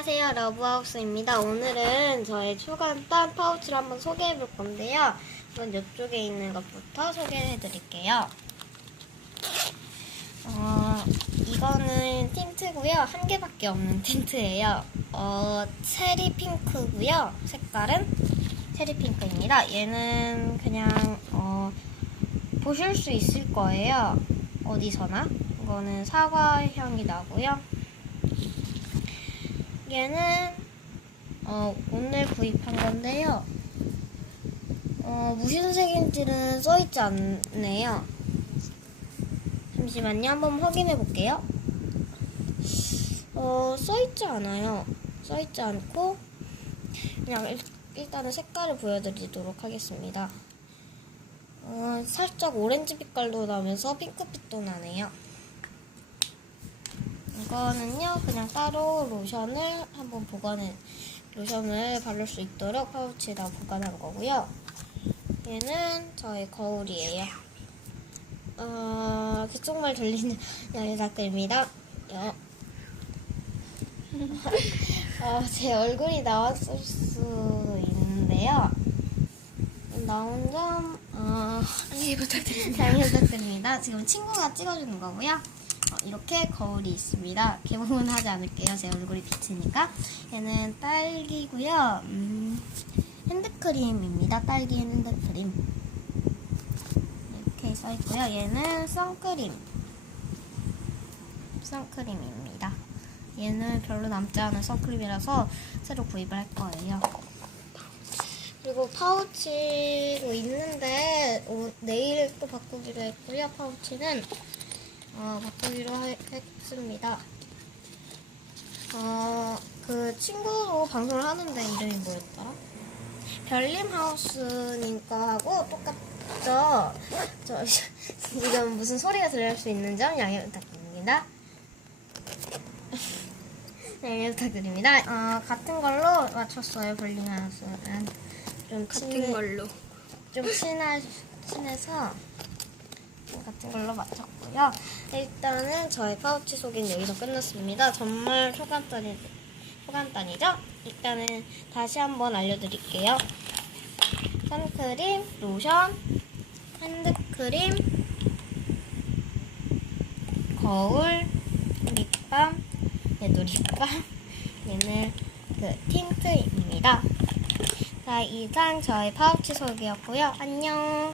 안녕하세요 러브하우스입니다. 오늘은 저의 초간단 파우치를 한번 소개해 볼 건데요. 우선 이쪽에 있는 것부터 소개해 드릴게요. 어, 이거는 틴트고요. 한 개밖에 없는 틴트예요. 어, 체리 핑크고요. 색깔은 체리 핑크입니다. 얘는 그냥 어, 보실 수 있을 거예요. 어디서나. 이거는 사과 향이 나고요 얘는 어, 오늘 구입한 건데요. 어, 무슨 색인지는 써있지 않네요. 잠시만요. 한번 확인해 볼게요. 어, 써있지 않아요. 써있지 않고 그냥 일, 일단은 색깔을 보여드리도록 하겠습니다. 어, 살짝 오렌지 빛깔도 나면서 핑크빛도 나네요. 이거는요 그냥 따로 로션을 한번 보관해 로션을 바를 수 있도록 파우치에다 보관한 거고요 얘는 저의 거울이에요 어, 그쪽말 들리는 양해 부탁드립니다 여- 어, 제 얼굴이 나왔을 수도 있는데요 나온 점 어, 양해 부탁드립니다. 양해 부탁드립니다. 지금 친구가 찍어주는 거고요. 어, 이렇게 거울이 있습니다. 개봉은 하지 않을게요. 제 얼굴이 비치니까. 얘는 딸기고요. 음, 핸드크림입니다. 딸기 핸드크림. 이렇게 써있고요. 얘는 선크림. 선크림입니다. 얘는 별로 남지 않은 선크림이라서 새로 구입을 할 거예요. 그리고 파우치도 있는데 어, 내일 또 바꾸기로 했고요. 파우치는 어, 바꾸기로 하- 했습니다. 어, 그 친구도 방송을 하는데 이름이 뭐였더라? 별림하우스님 거하고 똑같죠? 저 지금 무슨 소리가 들릴 수 있는 점 양해 부탁드립니다. 네, 양해 부탁드립니다. 어, 같은 걸로 맞췄어요. 별림하우스는 좀 같은 친해- 걸로. 좀 친하, 친해서 같은 걸로 맞췄고요. 일단은 저의 파우치 소개는 여기서 끝났습니다. 정말 초간단이, 초간단이죠? 일단은 다시 한번 알려드릴게요. 선크림, 로션, 핸드크림, 거울, 립밤, 얘도 립밤, 얘는 그 틴트입니다. 자, 이상 저의 파우치 소개였고요. 안녕.